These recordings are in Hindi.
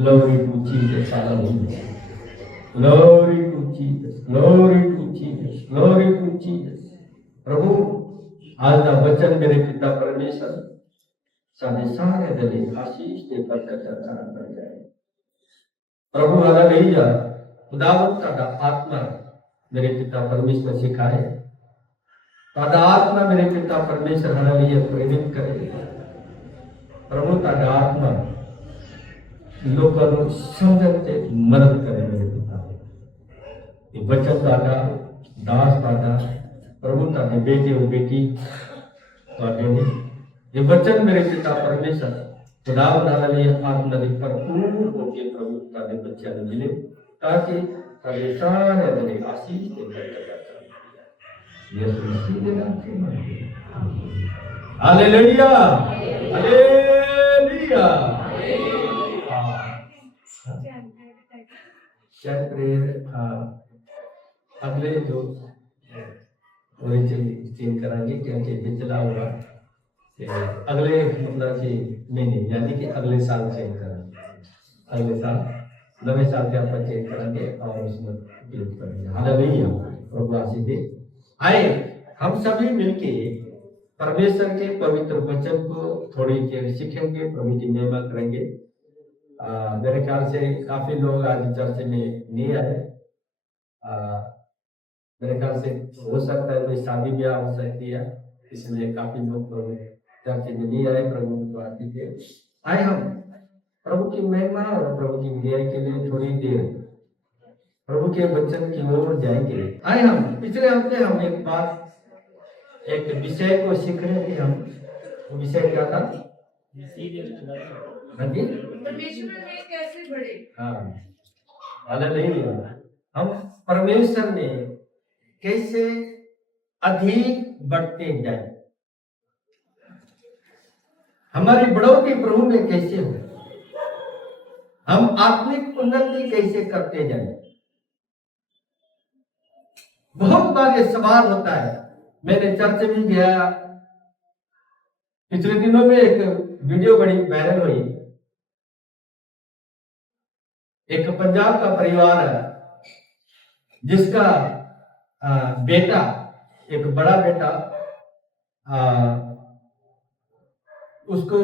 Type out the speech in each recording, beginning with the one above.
Glory to Jesus. Hallelujah. Glory to Jesus. Glory to Jesus. Glory to Jesus. प्रभु आज का वचन मेरे पिता परमेश्वर सारे सारे दली आशीष के बरकत बन जाए। प्रभु हालेलुया। खुदावंत का आत्मा मेरे पिता परमेश्वर सिखाए, तादा आत्मा मेरे पिता परमेश्वर हालेलुया प्रेरित करे। प्रभु तादा आत्मा लोगों को समझते मदद करे मेरे पिता। ये वचन तादा दास तादा प्रभु तादे बेटे और बेटी तादे ने ये वचन मेरे पिता परमेश्वर खुदावंत हालेलुया आत्मा के भरपूर होके प्रभु तादे बच्चे ने मिले ताकि तादे सारे दले आशीष के बरकत यीशु मसीह के नाम से मांगते हैं। Hallelujah hallelujah. शायद अगले जो चेंज कराएंगे क्योंकि पिछला होगा अगले मतलब कि महीने यानी कि अगले साल चेंज करेंगे। अगले साल नवे साल के आप चेंज करेंगे और उसमें यूज करेंगे। हालेलुया। प्रभु आशीष दे। आए हम सभी मिलके परमेश्वर के पवित्र वचन को थोड़ी देर सीखेंगे, प्रभु की महिमा करेंगे। मेरे ख्याल से काफी लोग आज चर्च में नहीं आए। मेरे ख्याल से हो सकता है कोई शादी ब्याह हो सकती है, इसलिए काफी लोग चर्च में नहीं आए। प्रभु को आशीष दे। आए हम प्रभु की महिमा और प्रभु की न्याय के लिए थोड़ी देर प्रभु के वचन की ओर जाएंगे। आए हम पिछले हफ्ते हम एक विषय को सीख रहे थे। हम वो विषय क्या था? परमेश्वर में कैसे बढ़े। हाँ हालेलुया। हम परमेश्वर में कैसे अधिक बढ़ते जाए, हमारी बढ़ोतरी प्रभु में कैसे हो, हम आत्मिक उन्नति कैसे करते जाए। बहुत बार ये सवाल होता है। मैंने चर्च में गया, पिछले दिनों में एक वीडियो बड़ी वायरल हुई। एक पंजाब का परिवार है जिसका बेटा, एक बड़ा बेटा, उसको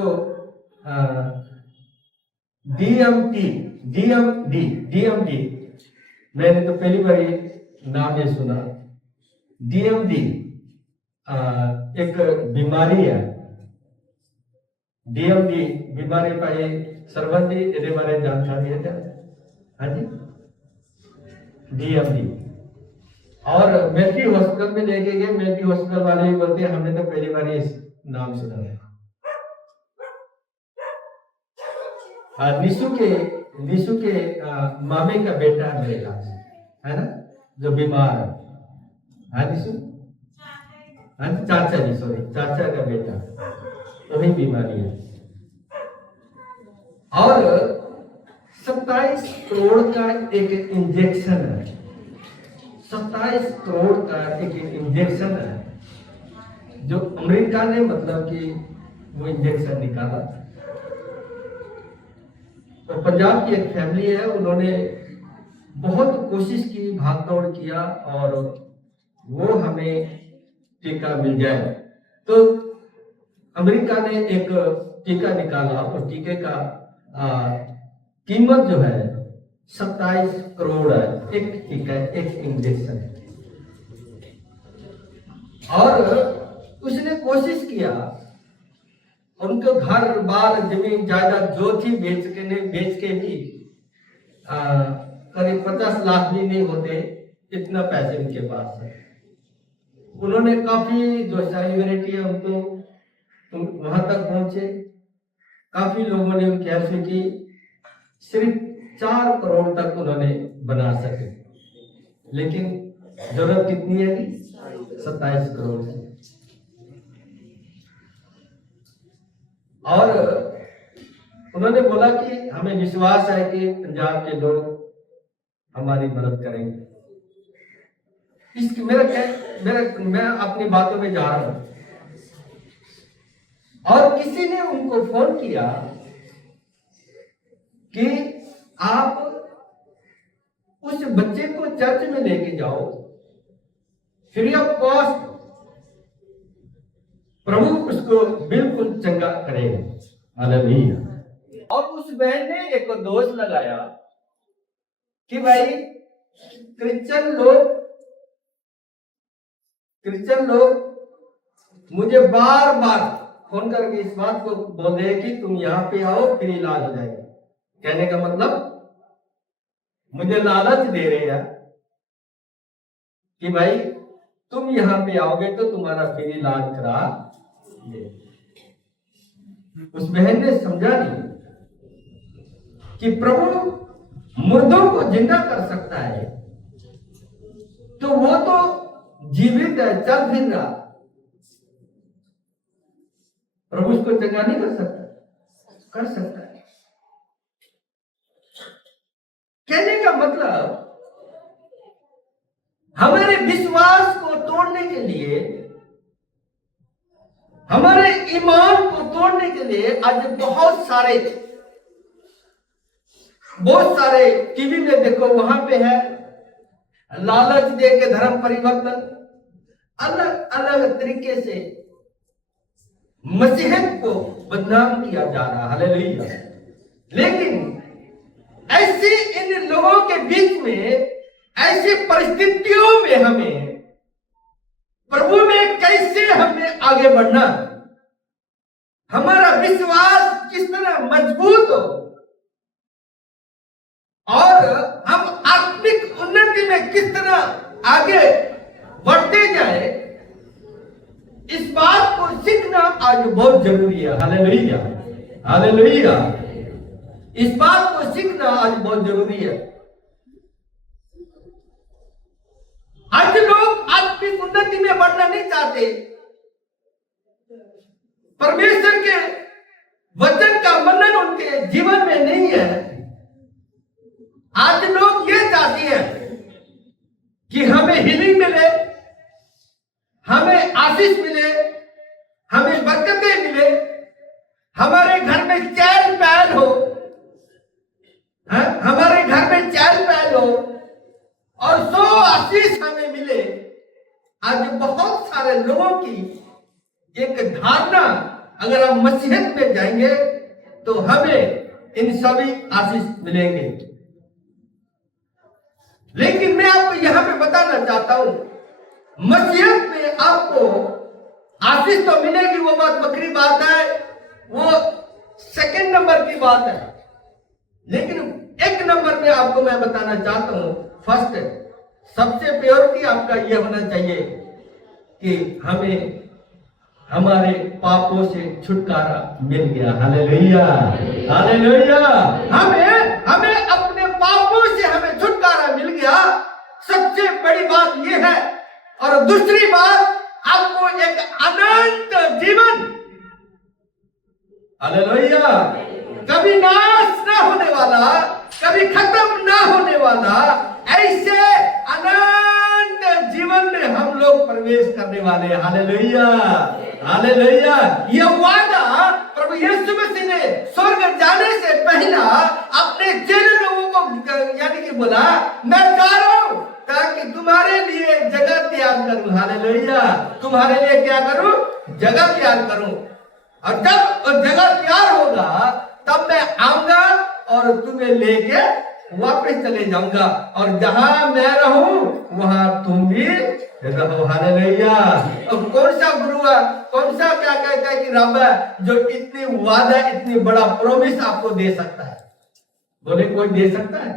डीएमडी मैंने तो पहली बार नाम ये सुना। डीएमडी एक बीमारी है। डीएमडी बीमारी का ये सर्वंती ये बारे जानकारी है क्या? हाँ जी, डीएमडी। और मेलकी हॉस्पिटल में लेके गए। मेलकी हॉस्पिटल वाले भी बोलते हैं हमने तो पहली बार इस नाम सुना है। निशु के मामे का बेटा है मेरे ख्याल से, है ना, जो बीमार है। हाँ निशु, हाँ चाचा जी, सॉरी, चाचा का बेटा वही बीमारी है। और 27 करोड़ का एक इंजेक्शन है। 27 करोड़ का एक इंजेक्शन है जो अमेरिका ने मतलब कि वो इंजेक्शन निकाला। तो पंजाब की एक फैमिली है, उन्होंने बहुत कोशिश की, भागदौड़ किया और वो हमें टीका मिल जाए। तो अमेरिका ने एक टीका निकाला और टीके का कीमत जो है 27 करोड़ है। एक टीका, एक इंजेक्शन। और उसने कोशिश किया, उनको घर बार जमीन जायदाद जो थी बेच के भी करीब 50 लाख भी नहीं होते, इतना पैसे उनके पास है। उन्होंने काफी जो सेलिब्रिटी है उनको वहां तक पहुंचे। काफी लोगों ने उनकी हेल्प की। सिर्फ 4 करोड़ तक उन्होंने बना सके, लेकिन जरूरत कितनी है? 27 करोड़ की। और उन्होंने बोला कि हमें विश्वास है कि पंजाब के लोग हमारी मदद करेंगे। मैं अपनी बातों में जा रहा हूं। और किसी ने उनको फोन किया कि आप उस बच्चे को चर्च में लेके जाओ, फ्री ऑफ कॉस्ट, प्रभु उसको बिल्कुल चंगा करेगा। हालेलुया। और उस बहन ने एक दोष लगाया कि भाई क्रिश्चियन लोग मुझे बार बार फोन करके इस बात को बोल रहे हैं कि तुम यहाँ पे आओ फिर इलाज हो जाएगा। कहने का मतलब मुझे लालच दे रहे हैं कि भाई तुम यहाँ पे आओगे तो तुम्हारा फिर इलाज करा दे। उस बहन ने समझा नहीं कि प्रभु मुर्दों को जिंदा कर सकता है, तो वो तो जीवित है, चल फिर रहा, प्रभु उसको चंगा नहीं कर सकता? कर सकता है। कहने का मतलब हमारे विश्वास को तोड़ने के लिए, हमारे ईमान को तोड़ने के लिए आज बहुत सारे टीवी में देखो, वहां पे है लालच दे के धर्म परिवर्तन, अलग अलग तरीके से मसीहत को बदनाम किया जा रहा है। हालेलुया। लेकिन ऐसे इन लोगों के बीच में, ऐसी परिस्थितियों में हमें प्रभु में कैसे हमें आगे बढ़ना, हमारा विश्वास किस तरह मजबूत हो और हम आत्मिक उन्नति में किस तरह आगे बढ़ते जाए, इस बात को सीखना आज बहुत जरूरी है। Hallelujah, hallelujah. इस बात को सीखना आज बहुत जरूरी है। आज लोग आत्मिक उन्नति में बढ़ना नहीं चाहते, परमेश्वर के वचन का मनन उनके जीवन में नहीं है। आज लोग ये चाहते हैं कि हमें हीलिंग मिले, हमें आशीष मिले, हमें बरकतें मिले, हमारे घर में चहल पहल हो, हमारे घर में चहल पहल हो और सो आशीष हमें मिले। आज बहुत सारे लोगों की एक धारणा, अगर हम मसीहत में जाएंगे तो हमें इन सभी आशीष मिलेंगे। लेकिन मैं आपको यहां पे बताना चाहता हूं, मसीहत में आपको आशीष तो मिलेगी, वो बात बकरी बात है, वो सेकंड नंबर की बात है। लेकिन एक नंबर पे आपको मैं बताना चाहता हूं, फर्स्ट सबसे प्रायोरिटी आपका यह होना चाहिए कि हमें हमारे पापों से छुटकारा मिल गया। Hallelujah, hallelujah. हमें अपने पापों से हमें छुटकारा मिल गया, सबसे बड़ी बात यह है। और दूसरी बात, आपको एक अनंत जीवन, हालेलुया, कभी नाश ना होने वाला, कभी खत्म ना होने वाला, ऐसे अनंत जीवन में हम लोग प्रवेश करने वाले हैं। Hallelujah, hallelujah. यह वादा प्रभु यीशु मसीह ने स्वर्ग जाने से पहला अपने चेले लोगों को यानी कि बोला, मैं जा रहा हूं ताकि तुम्हारे लिए जगह तैयार करूं। हालेलुया, तुम्हारे लिए क्या करूं? जगह तैयार करूं। और जब जगह तैयार होगा तब मैं आऊंगा और तुम्हें लेके वापस चले जाऊंगा, और जहां मैं रहूं वहां तुम भी रहो। हालेलुया। अब कौन सा गुरु है, कौन सा क्या कहता है कि रब है जो इतनी वादा, इतनी बड़ा प्रॉमिस आपको दे सकता है? बोले कोई दे सकता है?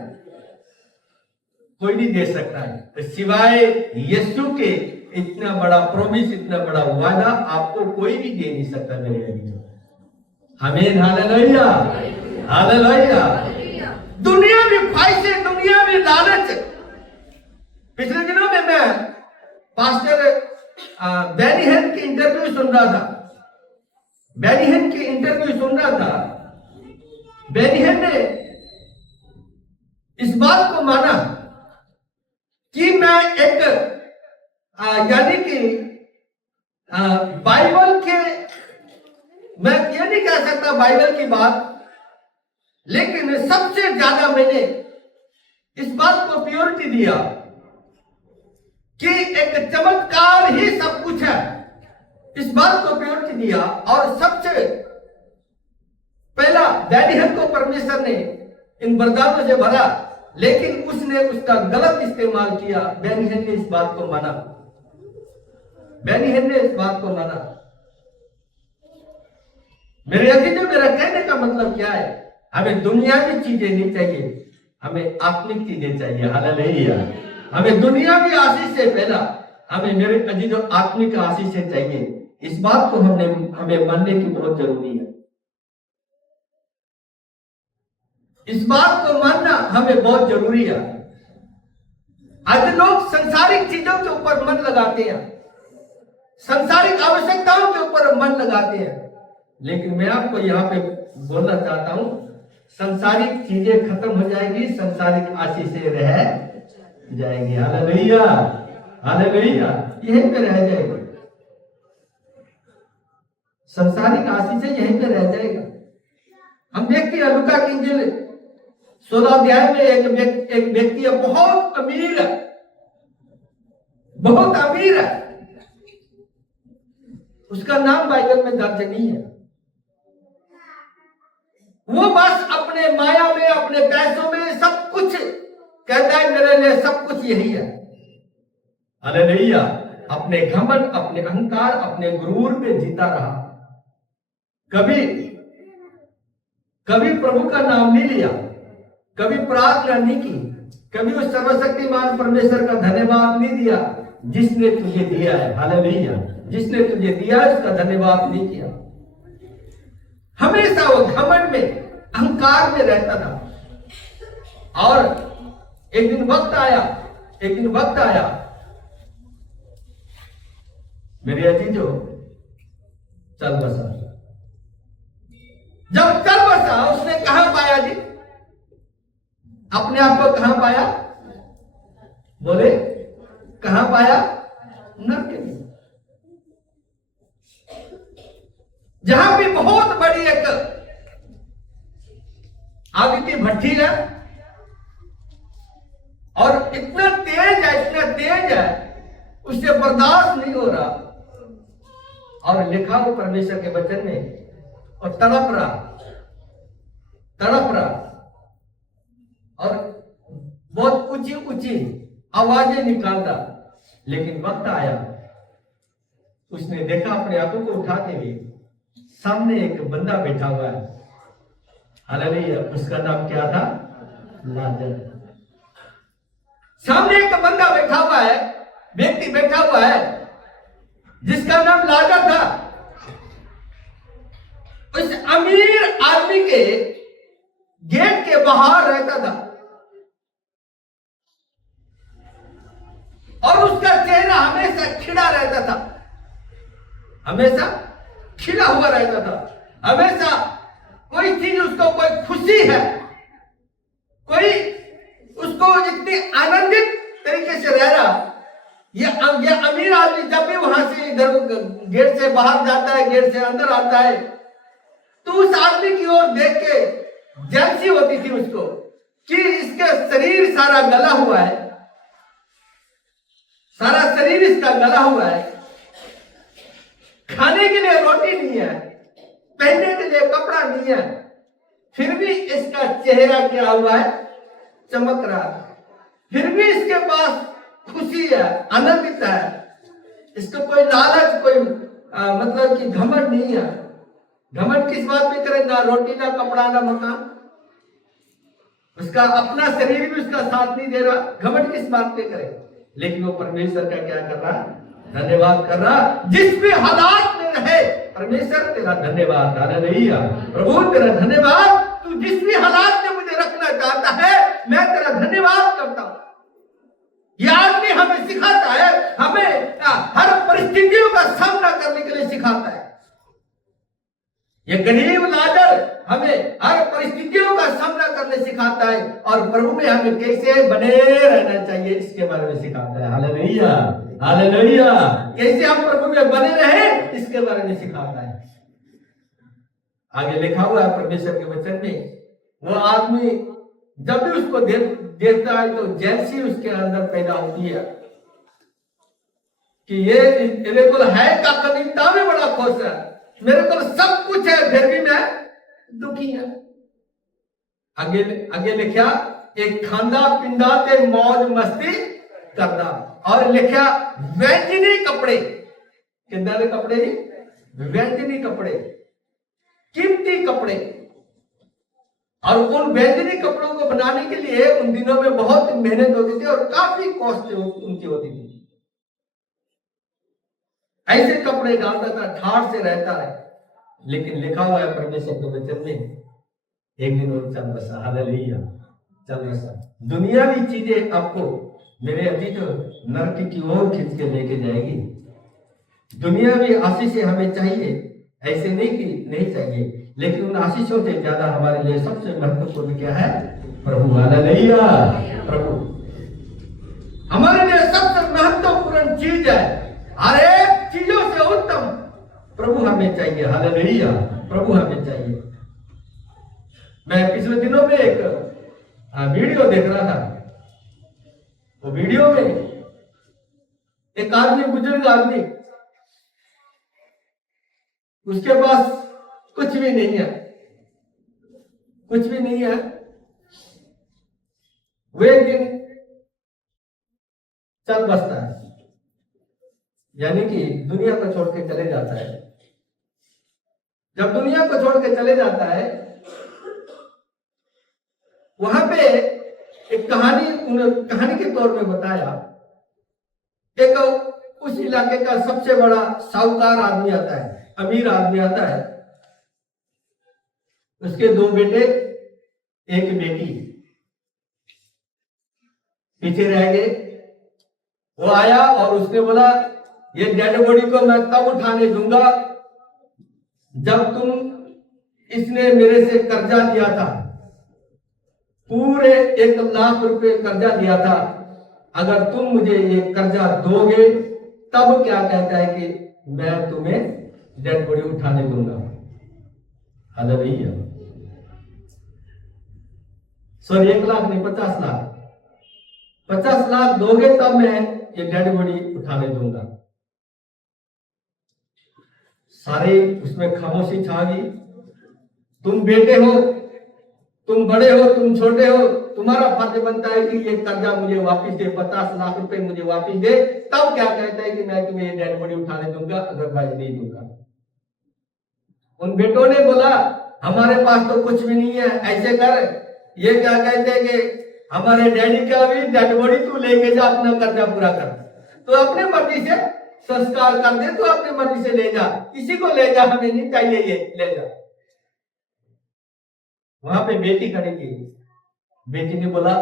कोई नहीं दे सकता है। तो सिवाय यीशु के इतना बड़ा प्रॉमिस, इतना बड़ा वादा आपको कोई भी दे नहीं सकता मेरे अभी। आमीन, हालेलुया, हालेलुया। दुनिया में ख्वाहिशें, दुनिया में लालच। पिछले दिनों में मैं पास्टर बेनी हिन की इंटरव्यू सुन रहा था। बेनी हिन की इंटरव्यू सुन रहा था। बेनी हिन ने इस बात को माना कि मैं एक यानी कि बाइबल के, मैं ये नहीं कह सकता बाइबल की बात, लेकिन सबसे ज्यादा मैंने इस बात को प्योरिटी दिया कि एक चमत्कार ही सब कुछ है, इस बात को प्योरिटी दिया। और सबसे पहला डैनियल को परमेश्वर ने इन वरदानों से भरा, लेकिन उसने उसका गलत इस्तेमाल किया। डैनियल ने इस बात को माना, डैनियल ने इस बात को माना। मेरे अजीजों, मेरा कहने का मतलब क्या है? हमें दुनियावी चीजें नहीं चाहिए, हमें आत्मिक चीजें चाहिए। हालेलुया। हमें दुनियावी आशीष से पहला हमें, मेरे अजीजों, आत्मिक आशीष से चाहिए। इस बात को हमें मानने की बहुत जरूरी है। इस बात को मानना हमें बहुत जरूरी है। आज लोग संसारिक चीजों के ऊपर मन लगाते हैं, संसारिक आवश्यकताओं के ऊपर मन लगाते हैं, लेकिन मैं आपको यहाँ पे बोलना चाहता हूं, संसारिक चीजें खत्म हो जाएगी, संसारिक आशीषें रह जाएगी। Hallelujah, hallelujah. यहीं पे रह जाएगी, संसारिक आशीषें यहीं पे रह जाएगा। हम देखते हैं लूका की इंजील 16 अध्याय में एक व्यक्ति है, बहुत अमीर है, बहुत अमीर है। उसका नाम बाइबल में दर्ज नहीं है। वो बस अपने माया में, अपने पैसों में सब कुछ कहता है, मेरे लिए सब कुछ यही है। हालेलुया। अपने घमंड, अपने अहंकार, अपने गुरूर में जीता रहा। कभी प्रभु का नाम नहीं लिया, कभी प्रार्थना नहीं की, कभी उस सर्वशक्तिमान परमेश्वर का धन्यवाद नहीं दिया जिसने तुझे दिया है। हालेलुया। जिसने तुझे दिया है उसका धन्यवाद नहीं किया। हमेशा वो घमंड में, अहंकार में रहता था। और एक दिन वक्त आया, मेरे अजीजों, चल बसा। जब चल बसा, उसने कहां पाया जी? अपने आप को कहां पाया? बोले, कहां पाया? नरक में, जहां भी बहुत बड़ी एक आग की भट्टी है और इतना तेज है, उससे बर्दाश्त नहीं हो रहा। और लिखा हो परमेश्वर के वचन में, और तड़प रहा और बहुत ऊंची आवाजें निकालता। लेकिन वक्त आया, उसने देखा, अपने आंखों को उठाते हुए सामने एक बंदा बैठा हुआ है। हालेलुया। उसका नाम क्या था? लाजर। सामने एक बंदा बैठा हुआ है, व्यक्ति बैठा हुआ है जिसका नाम लाजर था। उस अमीर आदमी के गेट के बाहर रहता था और उसका चेहरा हमेशा खिला रहता था, हमेशा खिला हुआ रहता था। हमेशा कोई चीज उसको, कोई खुशी है, कोई उसको इतनी आनंदित तरीके से रह रहा। ये अमीर आदमी जब भी वहां से इधर गेट से बाहर जाता है, गेट से अंदर आता है, तो उस आदमी की ओर देख के जैसी होती थी उसको कि इसके शरीर सारा गला हुआ है, सारा शरीर इसका गला हुआ है, खाने के लिए रोटी नहीं है, पहनने के लिए कपड़ा नहीं है, फिर भी इसका चेहरा क्या हुआ है? चमक रहा है। फिर भी इसके पास खुशी है, आनंदित है। इसको कोई लालच, कोई मतलब कि घमंड नहीं है। घमंड किस बात में करे? ना रोटी, ना कपड़ा, ना मकान। उसका अपना शरीर भी उसका साथ नहीं दे रहा, घमंड किस बात पे करे? लेकिन वो परमेश्वर का क्या कर रहा? धन्यवाद कर रहा। जिस भी हालात में रहे, परमेश्वर तेरा धन्यवाद। हालेलुया। प्रभु तेरा धन्यवाद। तू जिस भी हालात में मुझे रखना चाहता है, मैं तेरा धन्यवाद करता हूं। यह आदमी हमें सिखाता है, हमें हर परिस्थितियों का सामना करने के लिए सिखाता है। ये गरीब लाजर हमें हर परिस्थितियों का सामना करने सिखाता है और प्रभु में हमें कैसे बने रहना चाहिए इसके बारे में सिखाता है। Hallelujah, hallelujah. कैसे हम प्रभु में बने रहे इसके बारे में सिखाता है। आगे लिखा हुआ है परमेश्वर के वचन में वो आदमी जब भी उसको देखता है तो जैसी उसके अंदर पैदा होती है कि ये बिल्कुल है का कविता में बड़ा खुश है, मेरे को सब कुछ है फिर भी मैं दुखी है। आगे आगे लिखा एक खांदा पिंदा ते मौज मस्ती करना, और लिखा व्यंजनी कपड़े, किंदा दे कपड़े जी, व्यंजनी कपड़े, कीमती कपड़े। और उन व्यंजनी कपड़ों को बनाने के लिए उन दिनों में बहुत मेहनत होती थी और काफी कॉस्ट उनकी होती थी। ऐसे कपड़े डालता था, ठाठ से रहता है, लेकिन लिखा हुआ है परमेश्वर के वचन में एक दिन वो चल बसा, हालेलुया, चल बसा। दुनियावी चीजें आपको मेरे अभी तो नरक की ओर खींच के लेके जाएगी। दुनियावी आशीषें हमें चाहिए, ऐसे नहीं कि नहीं चाहिए, लेकिन उन आशीषों से ज्यादा हमारे लिए सबसे महत्वपूर्ण क्या है? प्रभु, हालेलुया, प्रभु हमारे लिए सबसे महत्वपूर्ण चीज है। हर एक चीजों से उत्तम प्रभु हमें चाहिए, हालेलुया, प्रभु हमें चाहिए। मैं पिछले दिनों में एक वीडियो देख रहा था। वो वीडियो में एक आदमी, बुजुर्ग आदमी, उसके पास कुछ भी नहीं है, कुछ भी नहीं है। वो एक दिन चल बसता है, यानी कि दुनिया को छोड़ के चले जाता है। जब दुनिया को छोड़ के चले जाता है, वहां पे एक कहानी के तौर में बताया, एक उस इलाके का सबसे बड़ा साहूकार आदमी आता है, अमीर आदमी आता है, उसके 2 बेटे एक बेटी पीछे रह गए। वो आया और उसने बोला ये डेड बॉडी को मैं तब उठाने दूंगा जब तुम, इसने मेरे से कर्जा लिया था, पूरे 1 लाख रुपए कर्जा लिया था, अगर तुम मुझे ये कर्जा दोगे तब क्या कहता है कि मैं तुम्हें डेड बॉडी उठाने दूंगा। हालेलुया, सॉरी 1 लाख नहीं, 50 लाख, 50 लाख दोगे तब मैं ये डेड बॉडी उठाने दूंगा। सारे उसमें खामोशी छा गई। तुम बेटे हो, तुम बड़े हो, तुम छोटे हो, तुम्हारा फर्ज बनता है कि ये कर्जा मुझे वापस दे, 50 लाख रुपए मुझे वापस दे, तब क्या कहता है कि मैं तुम्हें ये डेड बॉडी उठाने दूंगा, अदरवाइज नहीं दूंगा। उन बेटों ने बोला हमारे पास तो कुछ भी नहीं है, ऐसे कर, ये क्या कहते हैं कि हमारे डैडी का भी डेड बॉडी तू लेके जा, अपना कर्जा पूरा कर, तो अपने मर्जी से संस्कार कर दे, तो अपनी मर्जी से ले जा, किसी को ले जा, हमें नहीं चाहिए, ये ले जा। वहां पे बेटी खड़ी थी। बेटी ने बोला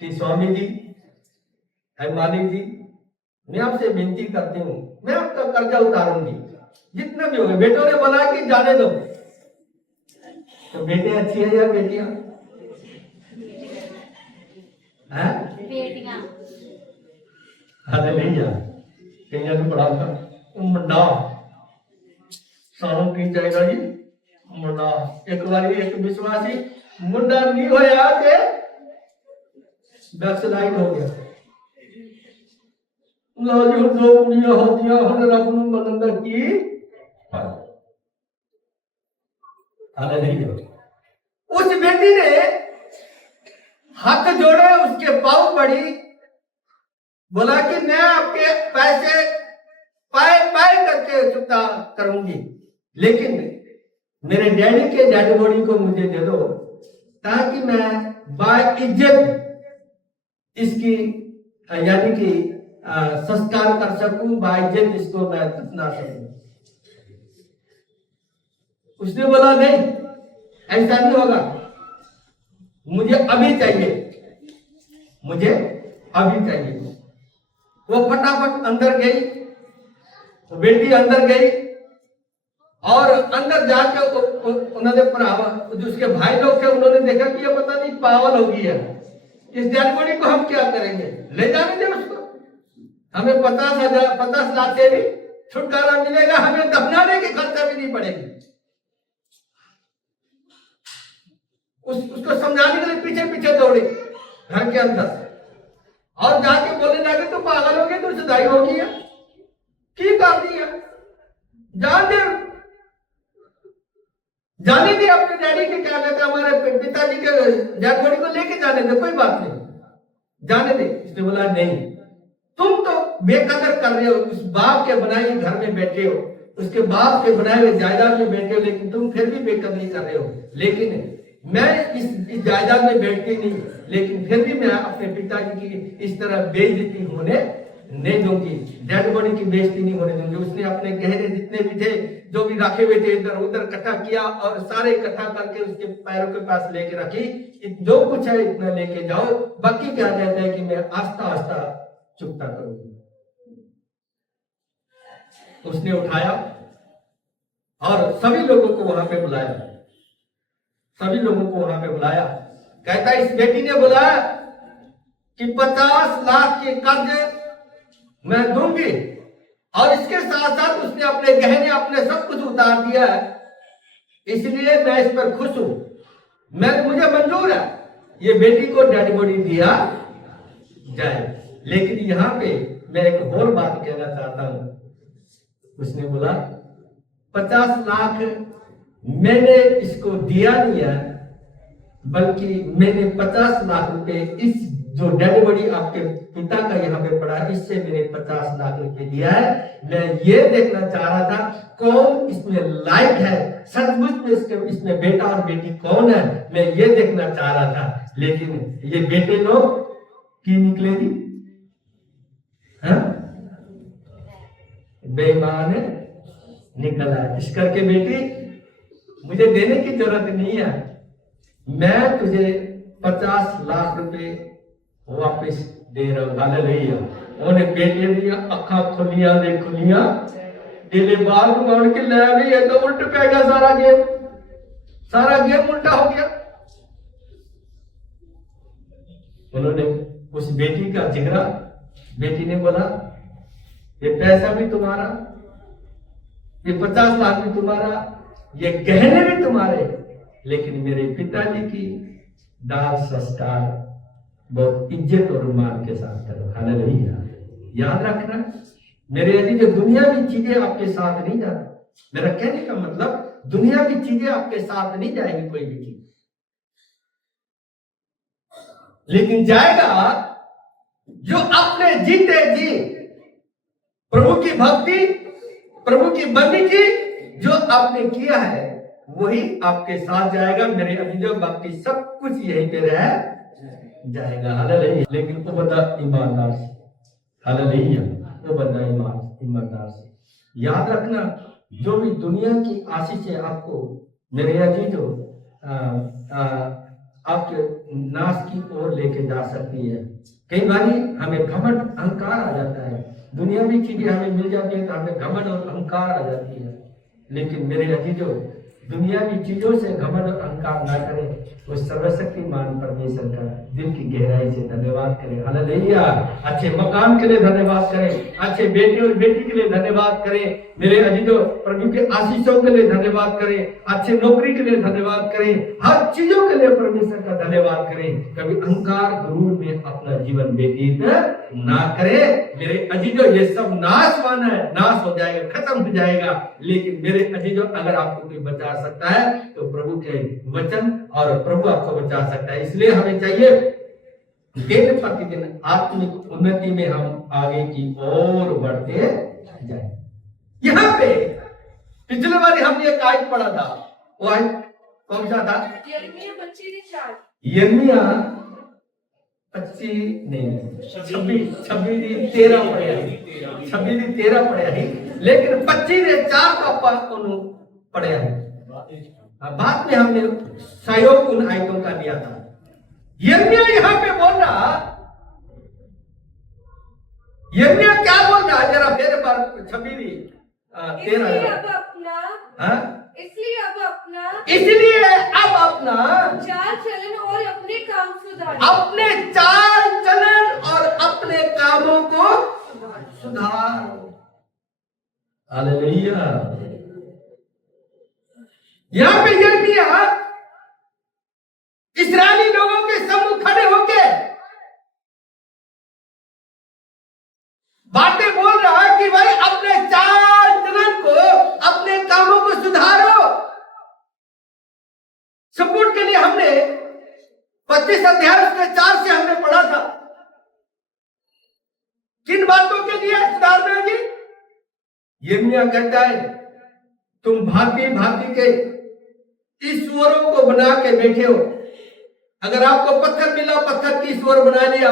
कि स्वामी जी, मालिक जी, मैं आपसे विनती करती हूँ, मैं आपका कर्जा उतारूंगी जितना भी होगा। बेटों ने बोला कि जाने दो। तो बेटे अच्छी है या बेटियां? बेटियां। हालेलुया, कहीं भी पढ़ा था मुंडा सालों की जाएगा जी, मुंडा एक बार एक विश्वासी मुंडा नहीं होया के बैकस्लाइड हो गया। लो जी, दो कुड़ियां होतियां हन रब नूं मनन दा की हालेलुया। उस बेटी ने हाथ जोड़े, उसके पांव पड़ी, बोला कि मैं आपके पैसे पाए पाए करके चुकता करूंगी, लेकिन मेरे डैडी के डेड बॉडी को मुझे दे दो, ताकि मैं बाइज्जत इसकी यानी कि संस्कार कर सकूं, बाइज्जत इसको मैं दफना सकूं। उसने बोला नहीं, ऐसा नहीं होगा, मुझे अभी चाहिए, मुझे अभी चाहिए। वो फटाफट अंदर गई, तो बेटी अंदर गई और अंदर जाके उन्होंने जो उसके भाई लोग थे, उन्होंने देखा कि ये पता नहीं पागल हो गई है, इस डेड बॉडी को हम क्या करेंगे, ले जाने दे उसको, हमें 50 लाख से भी छुटकारा मिलेगा, हमें दफनाने की खर्चा भी नहीं पड़ेगी। उसको समझाने के लिए पीछे पीछे दौड़े घर के अंदर, और जाके बोलने लगे तो पागल हो गए, तो जुदाई हो गई है, की कर दिया, जान दे, जाने दे अपने डैडी के, क्या कहते हमारे पिताजी के डेड बॉडी को लेके जाने दे, कोई बात नहीं, जाने दे। उसने बोला नहीं, तुम तो बेकदर कर रहे हो, उस बाप के बनाए हुए घर में बैठे हो, उसके बाप के बनाए हुए जायदाद में बैठे हो, लेकिन तुम फिर भी बेकदरी कर रहे हो। लेकिन मैं इस जायदाद में बैठती नहीं, लेकिन फिर भी मैं अपने पिताजी की इस तरह बेइज्जती होने नहीं दूंगी, डेड बॉडी की बेइज्जती नहीं होने दूंगी। उसने अपने गहने जितने भी थे, जो भी रखे हुए थे, इधर उधर इकट्ठा किया और सारे इकट्ठा करके उसके पैरों के पास लेके रखी, जो कुछ है इतना लेके जाओ, बाकी क्या कहते हैं कि मैं आस्ता आस्ता चुकता करूंगी। उसने उठाया और सभी लोगों को वहां पे बुलाया, सभी लोगों को वहां पे बुलाया। कहता इस बेटी ने बुलाया कि 50 लाख के कर्ज मैं दूंगी, और इसके साथ साथ उसने अपने गहने अपने सब कुछ उतार दिया है, इसलिए मैं इस पर खुश हूं, मुझे मंजूर है ये बेटी को डेड बॉडी दिया जाए। लेकिन यहां पे मैं एक और बात कहना चाहता हूं। उसने बोला 50 लाख मैंने इसको दिया नहीं है, बल्कि मैंने 50 लाख रुपए इस जो डेड बॉडी आपके पिता का यहाँ पे पड़ा है, इससे मैंने 50 लाख रुपए दिया है। मैं ये देखना चाह रहा था कौन इसमें लायक है, सचमुच में इसमें बेटा और बेटी कौन है, मैं ये देखना चाह रहा था। लेकिन ये बेटे लोग की निकलेगी, हाँ, बेईमान निकला। इस करके बेटी मुझे देने की जरूरत नहीं है, मैं तुझे 50 लाख रुपए वापस दे रहा हूं। हालेलुया। उन्हें बेटे दिया, अखा खुलियां दे खुलियां दिले बाल उड़ के ले भी, ये तो उल्ट पे गया सारा गेम उल्टा हो गया। उन्होंने उस बेटी का जिगरा, बेटी ने बोला ये पैसा भी तुम्हारा, ये 50 लाख भी तुम्हारा, ये गहने भी तुम्हारे, लेकिन मेरे पिताजी की दाह संस्कार बहुत इज्जत और मान के साथ करो। हालेलुया। याद रखना मेरे यदि जो दुनियावी चीजें आपके साथ नहीं जाती, मेरा कहने का मतलब दुनियावी चीजें आपके साथ नहीं जाएगी कोई भी चीज, लेकिन जाएगा जो अपने जीते जी प्रभु की भक्ति, प्रभु की बंदी की जो आपने किया है, वही आपके साथ जाएगा। मेरे अभिजोग बाकी सब कुछ यहीं पे रह जाएगा। हालेलुया। लेकिन वो बंदा ईमानदार से, हालेलुया, वो बंदा ईमानदार से। याद रखना जो भी दुनिया की आशीष है आपको मेरे अजीजों आपके नाश की ओर लेके जा सकती है। कई बार हमें घमंड अहंकार आ जाता है, दुनियावी चीजें हमें मिल जाती है तो हमें घमंड और अहंकार आ जाती है। लेकिन मेरे अजीजों दुनियावी चीजों से घमंड और अहंकार ना करें, उस सर्वशक्तिमान परमेश्वर का दिल की गहराई से धन्यवाद करें। हालेलुया। अच्छे मकान के लिए धन्यवाद करें, अच्छे बेटे और बेटी के लिए धन्यवाद करें, मेरे अजीजों प्रभु के आशीषों के लिए धन्यवाद करें, अच्छे नौकरी के लिए धन्यवाद करें, हर चीजों के लिए परमेश्वर का धन्यवाद करें। कभी अहंकार गुरूर में अपना जीवन व्यतीत ना करें। मेरे अजीजों ये सब नाशवान है, नाश हो जाएगा, खत्म हो जाएगा। लेकिन मेरे अजीजों अगर आपको कोई बचा सकता है तो प्रभु के वचन और प्रभु आपको बचा सकता है। इसलिए हमें चाहिए दिन प्रतिदिन आत्मिक उन्नति में हम आगे की ओर बढ़ते जाए। यहाँ पे पिछले बार हमने एक आयत पढ़ा था, वो आयत कौन सा था? यिर्मयाह 25:4। यिर्मयाह 25 नहीं 26-13 पढ़े, 26-13 पढ़े है, लेकिन 25-4 का अपन पढ़े है। बाद में हमने सहयोग उन आयतों का दिया था। यिर्मयाह यहाँ पे बोल रहा, यिर्मयाह क्या बोल रहा है जरा मेरे बार 26-13 इसलिए अब अपना चाल चलन और अपने काम सुधार, अपने चाल चलन और अपने कामों को सुधार। हालेलुया। यहाँ पे यिर्मयाह इस्राएली लोगों के सम्मुख खड़े होके बातें बोल रहा है कि भाई अपने चाल चलन को, अपने कामों को सुधारो। सपोर्ट के लिए हमने 25 अध्याय उसके 4 से हमने पढ़ा था। किन बातों के लिए सुधारना जी? यिर्मयाह कहता है तुम भांति भांति के ईश्वरों को बना के बैठे हो। अगर आपको पत्थर मिला, पत्थर की ईश्वर बना लिया।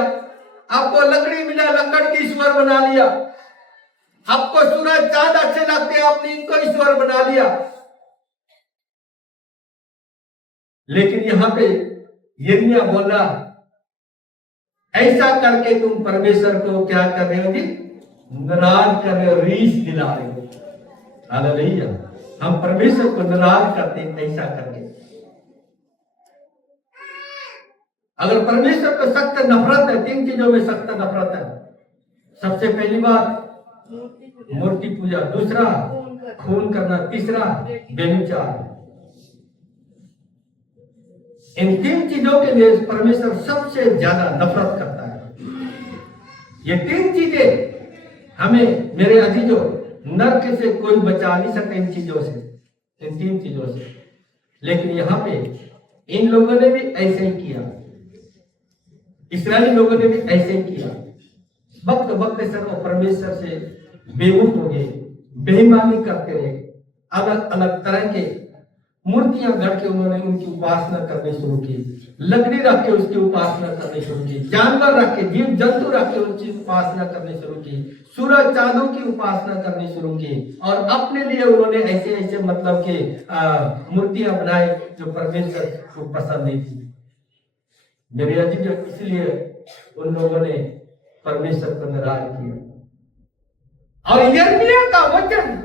आपको लकड़ी मिला, लकड़ की ईश्वर बना लिया। आपको सूरज चांद अच्छे लगते हैं, आपने इनको ईश्वर बना लिया। लेकिन यहां पे यिर्मयाह बोल रहा ऐसा करके तुम परमेश्वर को क्या कर रहे हो जी? नाराज कर रहे हो, रीस दिला रहे हो। हालेलुया। हम परमेश्वर को नाराज करते हैं ऐसा करके। अगर परमेश्वर को सख्त नफरत है, 3 चीजों में सख्त नफरत है। सबसे पहली बात मूर्ति पूजा, दूसरा खून करना, तीसरा व्यभिचार। इन 3 चीजों के लिए परमेश्वर सबसे ज्यादा नफरत करता है। ये 3 चीजें हमें, मेरे अजीजों, नरक से कोई बचा नहीं सकता इन चीजों से, इन 3 चीजों से। लेकिन यहां पे इन लोगों ने भी ऐसे ही किया, इस्राएली लोगों ने भी ऐसे ही किया। वक्त वक्त से वो परमेश्वर से बेमुख हो गए, बेईमानी करते रहे। अलग अलग तरह के मूर्तियां गढ़ के उन्होंने उनकी उपासना करनी शुरू की। लकड़ी रख के उसकी उपासना करनी शुरू की, जानवर रख के, जीव जंतु रख के उनकी उपासना करनी शुरू की, सूरज चांदों की उपासना करनी शुरू की। और अपने लिए उन्होंने ऐसे ऐसे मतलब के मूर्तियां बनाई जो परमेश्वर को पसंद नहीं थी। मेरे अजीज, इसलिए उन लोगों ने परमेश्वर को नाराज किया। और यिर्मयाह का वचन,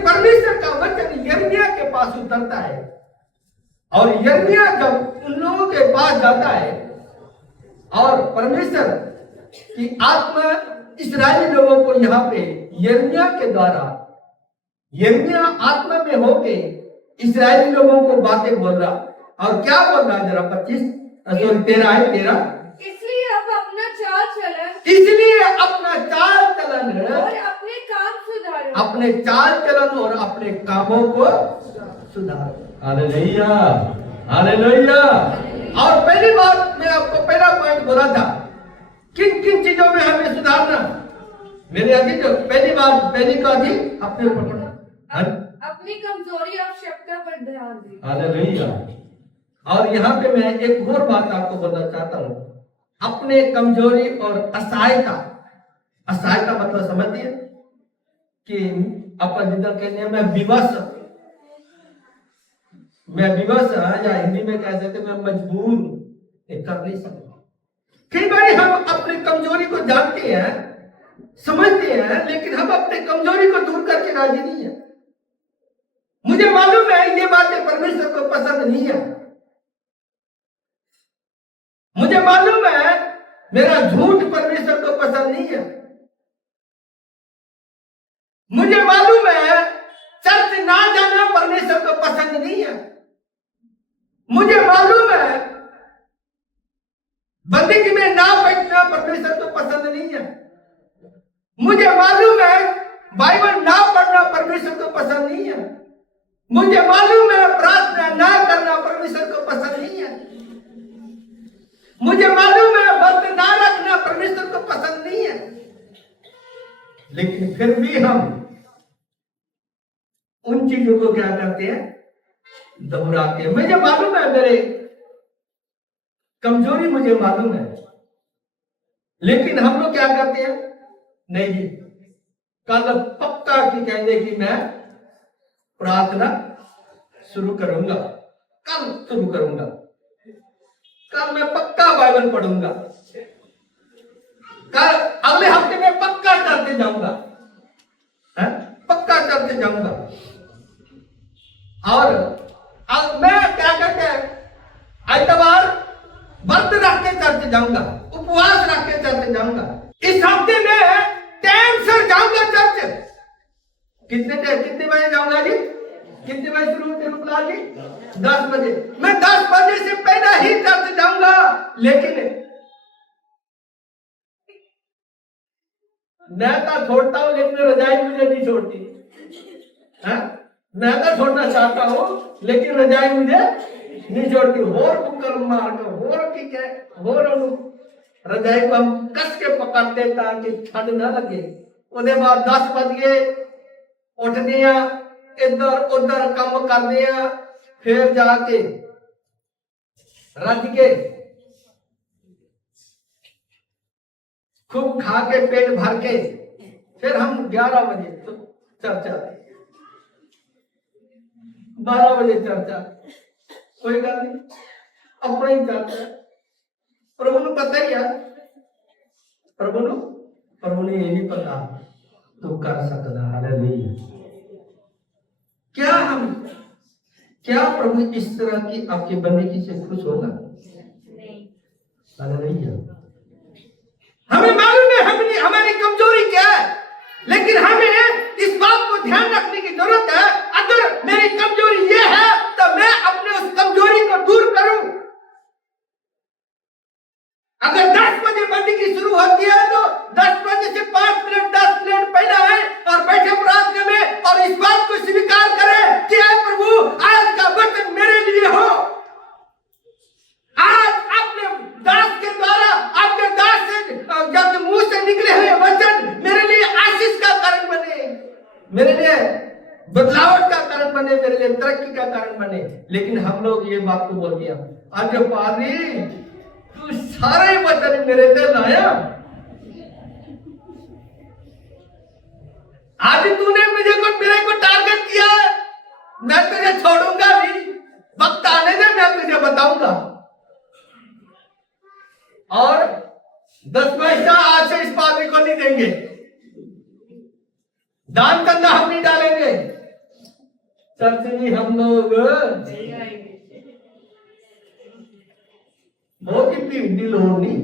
परमेश्वर का वचन यिर्मयाह के पास उतरता है। और यिर्मयाह जब उन लोगों के पास जाता है और परमेश्वर की आत्मा इस्राएली लोगों को यहाँ पे यिर्मयाह के द्वारा, यिर्मयाह आत्मा में होके इस्राएली लोगों को बातें बोल रहा। और क्या बोल रहा है? जरा 13 इसलिए अब अपना चाल चलन, इसलिए अपना चाल चलन और अपने काम सुधारो, अपने चाल चलन और अपने कामों को सुधारो। Hallelujah, hallelujah. और पहली बात, मैं आपको पहला पॉइंट बोला था, किन किन चीजों में हमें सुधारना। मेरे अजीज, पहली बात, पहली का थी अपने अपनी कमजोरी और आवश्यकता पर ध्यान दें। हालेलुया। और यहाँ पे मैं एक और बात आपको बोलना चाहता हूँ, अपने कमजोरी और असहायता। असहायता मतलब समझती है कि अपन जिधर कहते हैं मैं विवश, या हिंदी में कह सकते मैं मजबूर कर नहीं सकता। कई बार हम अपने कमजोरी को जानते हैं, समझते हैं, लेकिन हम अपने कमजोरी को दूर करके राजी नहीं है। मुझे मालूम है ये बातें परमेश्वर को पसंद नहीं है। मुझे मालूम है मेरा झूठ परमेश्वर को पसंद नहीं है। मुझे मालूम है चर्च ना जाना परमेश्वर को पसंद नहीं है। मुझे मालूम है बंदगी में ना बैठना परमेश्वर को पसंद नहीं है। मुझे मालूम है बाइबल ना पढ़ना परमेश्वर को पसंद नहीं है। मुझे मालूम है प्रार्थना ना करना परमेश्वर को पसंद नहीं है। मुझे मालूम है व्रत ना रखना परमेश्वर को पसंद नहीं है। लेकिन फिर भी हम उन चीजों को क्या करते हैं? दोहराते हैं। मुझे मालूम है मेरे कमजोरी, मुझे मालूम है, लेकिन हम लोग क्या करते हैं? नहीं जी, कल पक्का की कहने की मैं प्रार्थना शुरू करूंगा, कल शुरू करूंगा, कल मैं पक्का बाइबल पढ़ूंगा, कल अगले हफ्ते में पक्का करते जाऊंगा, पक्का करते जाऊंगा। और अब मैं क्या करते हैं? आइतवार व्रत रख के चर्च जाऊंगा, उपवास रख के चर्च जाऊंगा। इस हफ्ते में टाइम से जाऊंगा चर्च। कितने बजे जाऊंगा जी? कितने बजे शुरू होते रुकला जी? 10 बजे। मैं 10 बजे से पहले लेकिन मैं तो छोड़ता हूं, लेकिन रजाई मुझे नहीं छोड़ती। हाँ? मैं तो छोड़ना चाहता हूं, लेकिन रजाई मुझे नहीं छोड़ती। होर बुकर मार कर होर की क्या होर रजाई को हम कस के पकड़ते ताकि ठंड ना लगे। उसके बाद 10 बज गए, उठ दिया, इधर उधर कम कर दिया, फिर जाके रज के खूब खा के पेट भर के फिर हम 11 बजे तो चर्चा, 12 बजे चर्चा, कोई गल नहीं, अपना ही चर्चा। प्रभु ने पता ही है, प्रभु ने ये भी पता तो कर सकता। हालेलुया। क्या प्रभु इस तरह की आपके बंदगी से खुश होगा? हालेलुया। हमें मालूम है हमारी कमजोरी क्या है, लेकिन हमें इस बात को ध्यान रखने की जरूरत है। अगर मेरी कमजोरी ये है तो मैं अपने उस कमजोरी को दूर करूं। अगर 10 बजे बंदगी शुरू होती है तो 10 बजे से 5 मिनट 10 मिनट पहले आए और बैठे प्रार्थना में और इस बात को स्वीकार करें कि हे प्रभु, आज का वचन मेरे लिए हो। आज अपने दास के द्वारा, अपने दास से जब मुंह से निकले हुए वचन मेरे लिए आशीष का कारण बने, मेरे लिए बदलावट का कारण बने, मेरे लिए तरक्की का कारण बने। लेकिन हम लोग ये बात को बोल दिया, आज पादरी तू सारे वचन मेरे पे लाया, आज तूने मेरे को टारगेट किया है, मैं तुझे छोड़ूंगा नहीं। वक्त आने दे, मैं तुझे बताऊंगा। और 10 पैसा आज से इस पादरी को नहीं देंगे, दान धंधा हम नहीं डालेंगे, चर्च में हम लोग बहुत ही भीड़ होगी।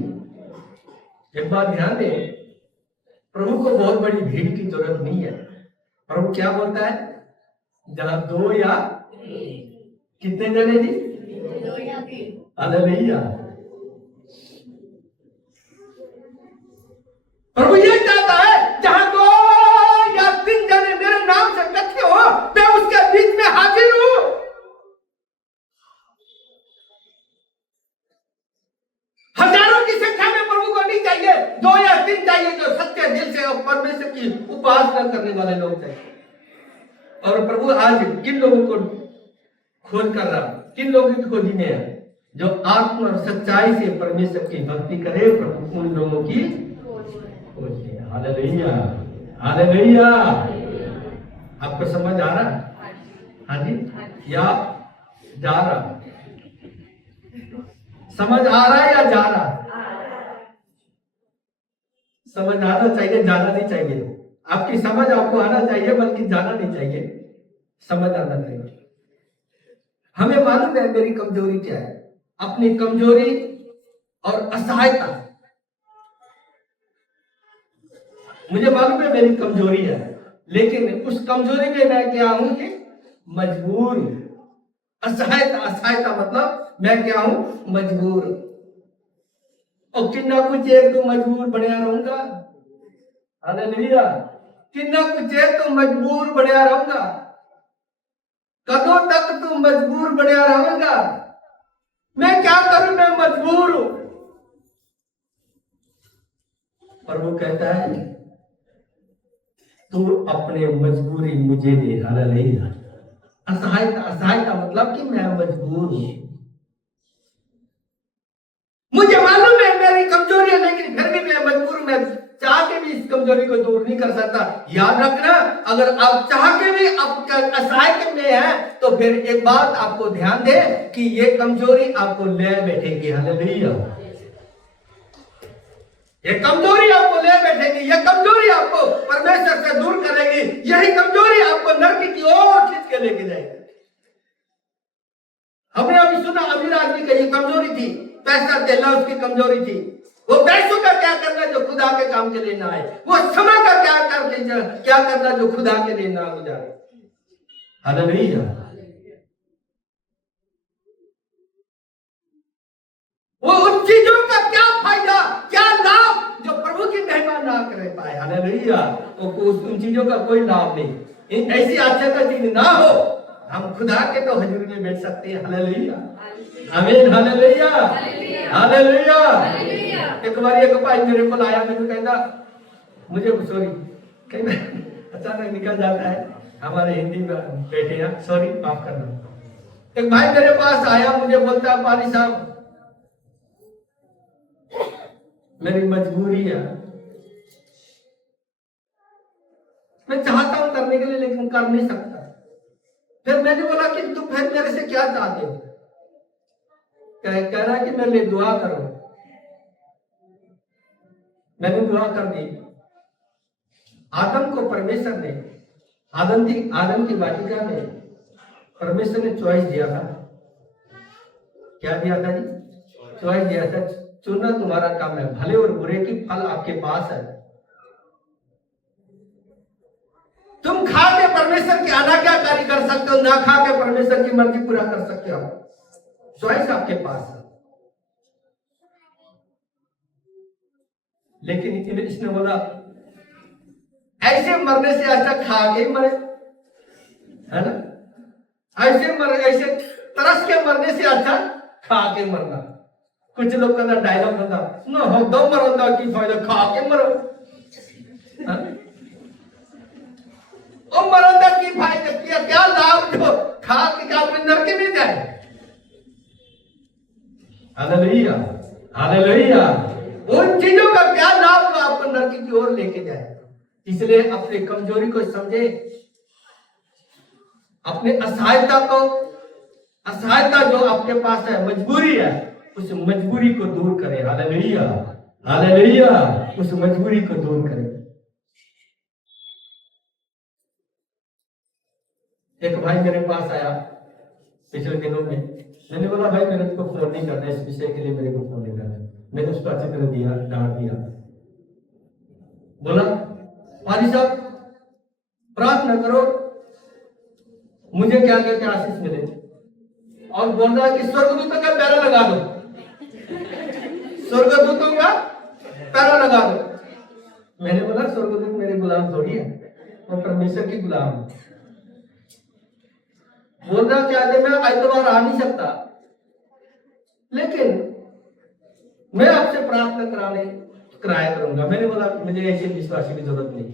एक बात ध्यान दे, प्रभु को बहुत बड़ी भीड़ की जरूरत नहीं है। प्रभु क्या बोलता है? जहां 2 या कितने जने जी? 2 या 3। हालेलुया। प्रभु ये चाहता है जहां 2 या 3 जने मेरे नाम से इकट्ठे हो, मैं उसके बीच में हाजिर हूं। हजारों की संख्या में प्रभु को नहीं चाहिए, 2 या 3 चाहिए जो सच्चे दिल से और परमेश्वर की उपासना करने वाले लोग चाहिए। और प्रभु आज किन लोगों को खोज कर रहा, किन लोगों की खोजी में है? जो आत्मा और सच्चाई से परमेश्वर की भक्ति करे, प्रभु उन लोगों की खोज में। Hallelujah, hallelujah. आपको समझ आ रहा है? हाँ जी, या जा रहा? समझ आ रहा है या जा रहा? समझ आना चाहिए, जाना नहीं चाहिए। आपकी समझ आपको आना चाहिए, बल्कि जाना नहीं चाहिए, समझ आना चाहिए। हमें मालूम है मेरी कमजोरी क्या है। अपनी कमजोरी और असहायता, मुझे मालूम है मेरी कमजोरी है, लेकिन उस कमजोरी में मैं क्या हूं कि मजबूर। असहायता मतलब मैं क्या हूं? मजबूर। और किन्ना कुछ एक तो मजबूर बनया रहूंगा। हालेलुया। किन्ना कुछ एक तो मजबूर बनया रहूंगा। कदों तक तू मजबूर बनया रहेगा? मैं क्या करूं, मैं मजबूर हूं। पर वो कहता है तू अपने मजबूरी मुझे दे। हालेलुया। असहायता मतलब कि मैं मजबूर हूं। मुझे मालूम है मेरी कमजोरी है, लेकिन फिर भी मैं मजबूर हूं। मैं चाह के भी इस कमजोरी को दूर नहीं कर सकता। याद रखना, अगर आप चाह के भी आपका असहाय में है तो फिर एक बात आपको ध्यान दे कि ये कमजोरी आपको ले बैठेगी। हालेलुया। ये कमजोरी आपको ले बैठेगी, ये कमजोरी आपको परमेश्वर से दूर करेगी, यही कमजोरी आपको नरक की ओर खींच के लेके जाएगी। हमने अभी सुना अमीर आदमी का ये कमजोरी थी, पैसा देना उसकी कमजोरी थी। वो पैसों का क्या करना जो खुदा के काम के लिए ना आए, वो समय का क्या करना जो खुदा के लिए ना हो जाए। हालेलुया। वो उन चीजों का क्या फायदा, क्या लाभ जो प्रभु की महिमा ना कर पाए। हालेलुया। तो उन चीजों का कोई लाभ नहीं। ऐसी आच्छा चीज ना हो, हम खुदा के तो हजूर में बैठ सकते हैं। हालेलुया, आमीन, हालेलुया, हालेलुया। एक बार एक भाई मेरे को आया, मेरे को कहता, मुझे सॉरी कहना अचानक निकल जाता है, हमारे हिंदी में बैठे हैं, सॉरी माफ करना। एक भाई मेरे पास आया, मुझे बोलता, पानी साहब मेरी मजबूरी है, मैं चाहता हूं करने के लिए लेकिन कर नहीं सकता। फिर मैंने बोला कि तुम फिर मेरे से क्या चाहते हो? कह रहा कि मेरे लिए दुआ करो। मैंने दुआ कर दी। आदम को परमेश्वर ने, आदम की वाटिका में परमेश्वर ने चॉइस दिया था। क्या दिया था जी? चॉइस दिया था, चुनना तुम्हारा काम है, भले और बुरे की फल आपके पास है। तुम खा के परमेश्वर की आज्ञाकारी कर सकते हो, ना खा के परमेश्वर की मर्जी पूरा कर सकते हो। चॉइस आपके पास है। लेकिन इसने बोला ऐसे मरने से अच्छा खा के मरे, है ना? ऐसे तरस के मरने से अच्छा खा के मरना। कुछ लोग का डायलॉग होता ना हो, दो मरो की फायदा, खा के मरो। ओ मरो की फायदा, क्या लाभ जो खा के क्या नरक में जाए। Hallelujah, hallelujah. उन चीजों का क्या लाभ जो आपको नरक की ओर लेके जाए। इसलिए अपनी कमजोरी को समझे, अपनी असहायता जो आपके पास है, मजबूरी है, उस मजबूरी को दूर करें। Hallelujah, hallelujah. उस मजबूरी को दूर करें। एक भाई मेरे पास आया पिछले दिनों में, मैंने बोला भाई मेरे को फोन नहीं करना, इस विषय के लिए मेरे को फोन नहीं करना। मैंने उसको अच्छी तरह दिया, डांट दिया। बोला पाली साहब प्रार्थना करो मुझे क्या क्या आशीष मिले, और बोल रहा है कि स्वर्गदूतों का पैरा लगा दो, स्वर्गदूतों का पैरा लगा दो। मैंने बोला स्वर्गदूत मेरे गुलाम थोड़ी है, वो परमेश्वर की गुलाम है। बोल रहा क्या है, मैं आइतवार आ नहीं सकता, लेकिन मैं आपसे प्रार्थना कराया करूंगा। मैंने बोला मुझे ऐसे विश्वासी की जरूरत नहीं,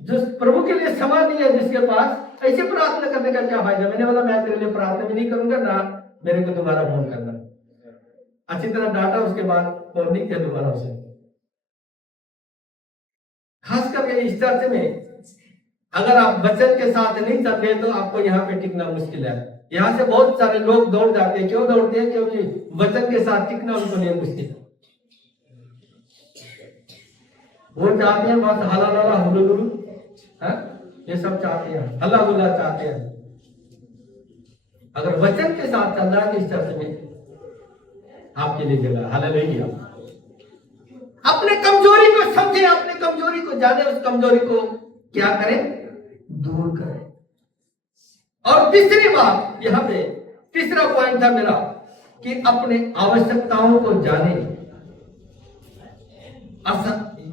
जो प्रभु के लिए समय नहीं है जिसके पास, ऐसे प्रार्थना करने का क्या फायदा। मैंने बोला मैं तेरे लिए प्रार्थना भी नहीं करूंगा, ना मेरे को दोबारा फोन करना। अच्छी तरह डांटा, उसके बाद फोन नहीं किया दोबारा उसे। खासकर इस चर्च में अगर आप वचन के साथ नहीं चल रहे तो आपको यहाँ पे टिकना मुश्किल है। यहाँ से बहुत सारे लोग दौड़ जाते हैं। क्यों दौड़ते हैं? क्योंकि वचन के साथ टिकना उनको लिए मुश्किल है। वो चाहते हैं बस हला लला हुलुलु, ये सब चाहते हैं, हल्ला गुल्ला चाहते हैं। अगर वचन के साथ चल रहा है तो इस चर्च में आपके लिए जगह। हालेलुया। अपने कमजोरी को समझे, अपने कमजोरी को जाने, उस कमजोरी को क्या करें? दूर करें। और तीसरी बात यहाँ पे, तीसरा पॉइंट था मेरा कि अपने आवश्यकताओं को जाने,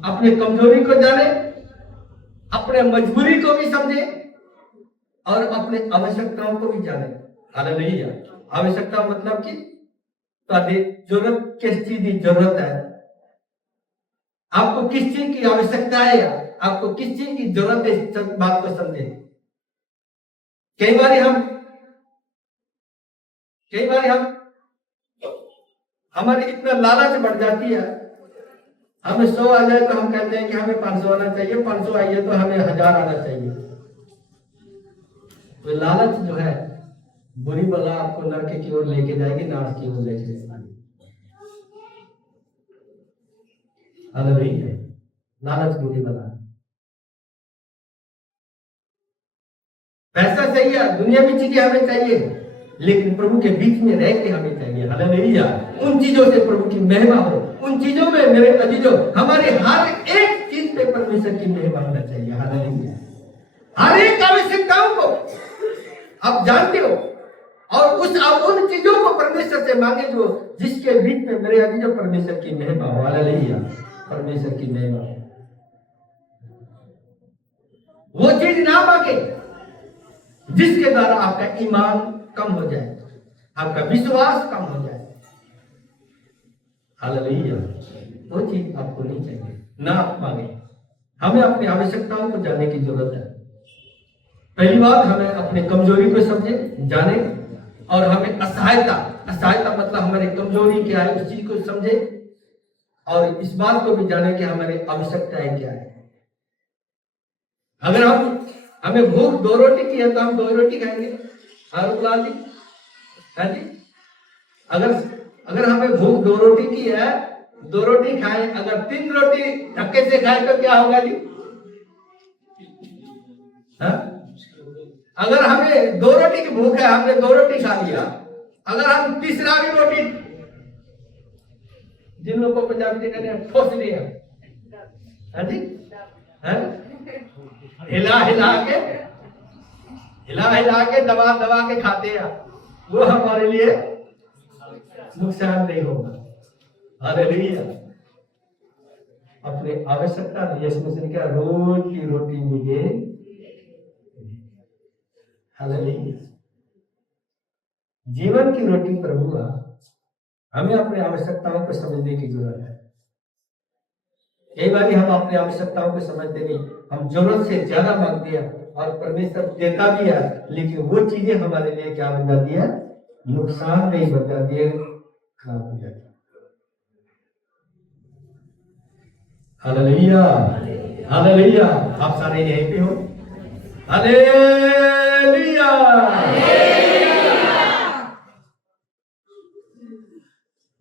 अपने कमजोरी को जाने, अपने मजबूरी को भी समझे और अपने आवश्यकताओं को भी जाने। हालेलुया। आवश्यकता मतलब कि जरूरत, किस चीज की जरूरत है, आपको किस चीज की आवश्यकता है, आपको किस चीज की जरूरत है, इस बात को समझे। कई बार हम हमारी इतना लालच बढ़ जाती है, हमें 100 आ जाए तो हम कहते हैं कि हमें 500 आना चाहिए, 500 आई है तो हमें 1000 आना चाहिए। तो लालच जो है बुरी बला आपको नरक की ओर लेके जाएगी, नाश की ओर लेके जाएगी। हालेलुया। लालच बुरी बला। पैसा चाहिए, दुनिया में चीजें हमें चाहिए, लेकिन प्रभु के बीच में रह के हमें चाहिए। हालेलुया। उन चीजों से प्रभु की महिमा हो, उन चीजों में मेरे अजीजों हमारे हर एक चीज पे परमेश्वर की महिमा होना चाहिए। हालेलुया। हर एक आवश्यकताओं को आप जानते हो, और उस आप उन चीजों को परमेश्वर से मांगे जो जिसके बीच में मेरे अभी जो परमेश्वर की महिमा हो। हालेलुया, परमेश्वर की महिमा हो। वो चीज ना मांगे जिसके द्वारा आपका ईमान कम हो जाए, आपका विश्वास कम हो जाए। हालेलुया, वो चीज आपको नहीं चाहिए, ना आप मांगे। हमें अपनी आवश्यकताओं को जानने की जरूरत है। पहली बात, हमें अपनी कमजोरी को समझे, जाने, और हमें असहायता मतलब हमारी कमजोरी क्या है उस चीज को समझे, और इस बात को भी जाने कि हमारी आवश्यकताएं क्या है। अगर हमें भूख 2 रोटी की है तो हम 2 रोटी खाएंगे। जी, है जी। अगर हमें भूख 2 रोटी की है, 2 रोटी खाएं। अगर 3 रोटी धक्के से खाए तो क्या होगा जी? हाँ? अगर हमें 2 रोटी की भूख है, हमने 2 रोटी खा लिया, अगर हम तीसरा भी रोटी, जिन लोगों को पंजाबी कहते हैं ठोस लिया, है जी, है? हिला हिला के दबा के खाते हैं, वो हमारे लिए नुकसान नहीं होगा। हालेलुया। अपने आवश्यकता यीशु मसीह ने क्या, रोज की रोटी मुझे। हालेलुया। जीवन की रोटी प्रभु। हमें अपनी आवश्यकताओं को समझने की जरूरत है। कई बार हम अपनी आवश्यकताओं को समझते नहीं, हम जरूरत से ज्यादा मांगते हैं, और परमेश्वर देता भी है, लेकिन वो चीजें हमारे लिए क्या बन जाती है? नुकसान नहीं बन जाती है, खराब हो जाती है। Hallelujah, hallelujah. आप सारे यहीं पे हो। हालेलुया।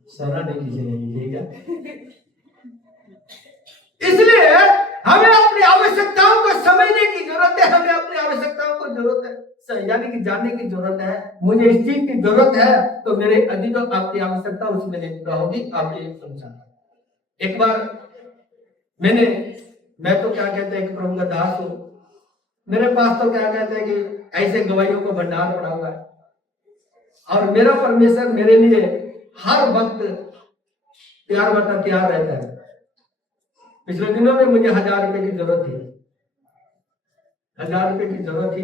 सराहना कीजिएगा। इसलिए हमें अपनी आवश्यकताओं को समझने की जरूरत है, हमें अपनी आवश्यकताओं को जरूरत है यानी कि जानने की जरूरत है। मुझे इस चीज की जरूरत है तो मेरे अधिक आपकी आवश्यकता उसमें नहीं पूरा होगी। आप ये समझा। एक बार मैं तो क्या कहते हैं कि प्रभु का दास हूं, मेरे पास तो क्या कहते हैं कि ऐसे गवाहियों को भंडार पड़ा हुआ है, और मेरा परमेश्वर मेरे लिए हर वक्त तैयार रहता है। पिछले दिनों में मुझे 1000 रुपए की जरूरत थी, 1000 रुपए की जरूरत थी,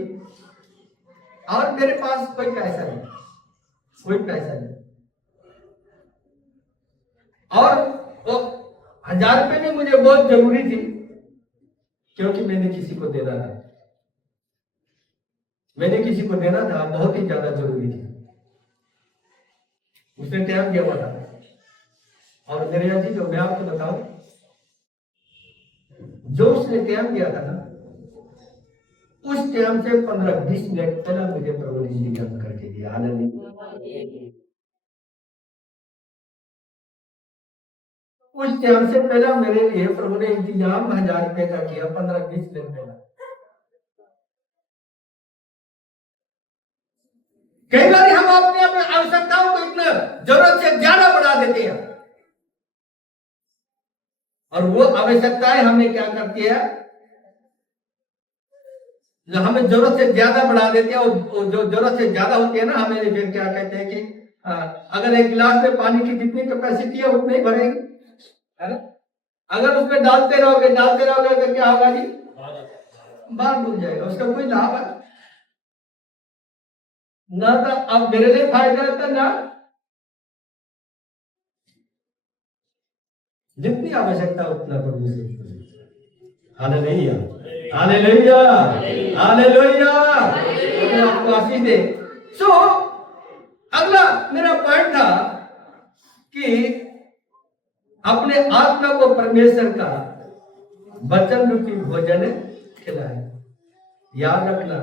और मेरे पास कोई पैसा नहीं, और वो 1000 रुपए भी मुझे बहुत जरूरी थी, क्योंकि मैंने किसी को देना था, बहुत ही ज्यादा जरूरी थी। उसने टाइम दिया हुआ था, और मेरे यहाँ जो मैं आपको बताऊं, जो उसने टाइम दिया था ना, उस टाइम से 15-20 मिनट पहले मुझे प्रभु ने इंतजाम करके दिया। उस टाइम से पहले मेरे लिए प्रभु ने इंतजाम 1000 रुपए का किया, 15-20 मिनट पहले। कई बार हम अपने आवश्यकताओं को इतना जरूरत से ज्यादा बढ़ा देते हैं, और वो आवश्यकताएं हमें क्या करती है, जो हमें जरूरत से ज्यादा बढ़ा देते हैं, और जो जरूरत से ज्यादा होती है ना, हमें फिर क्या कहते हैं कि अगर एक गिलास में पानी की जितनी कैपेसिटी है उतनी ही भरेगी, है ना? अगर उसमें डालते रहोगे तो क्या होगा जी? बाहर डूब जाएगा, उसका कोई लाभ है ना। तो अब मेरे लिए फायदा होता ना, जितनी आवश्यकता उतना प्रभु से। Hallelujah, hallelujah, hallelujah. आपको आशीष दे। सो अगला मेरा पॉइंट था कि अपने आत्मा को परमेश्वर का वचन रूपी भोजन खिलाए। याद रखना,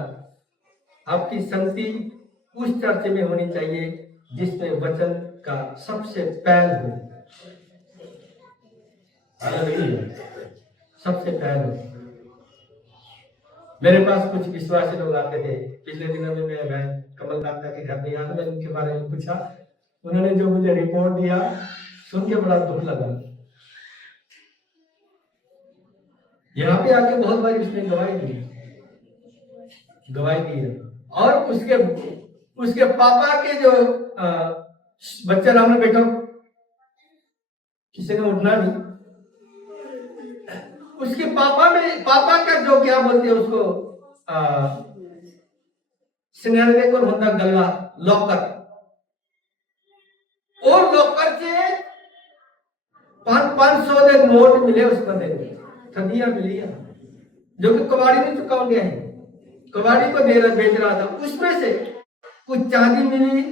आपकी संगति उस चर्च में होनी चाहिए जिसमें वचन का सबसे पहल हो, सबसे पहल हो। मेरे पास कुछ विश्वासी लोग आते थे। पिछले दिनों में मैं कमल दाता के घर में गया, मैंने उनके बारे में पूछा। उन्होंने जो मुझे रिपोर्ट दिया सुन के बड़ा दुख लगा। यहाँ पे आके बहुत बार उसने गवाही दी है, और उसके उसके पापा के जो बच्चा राम ने बेटा, किसी ने उठना नहीं, उसके पापा का जो क्या बोलते हैं उसको सिनेरियो को होता गल्ला लॉकर, और लॉकर से 500 के नोट मिले उस बंदे को, ठगियां मिली, जो कि कबाड़ी में चुका गया है, कबाड़ी को बेच रहा था। उसमें से कुछ चांदी मिली,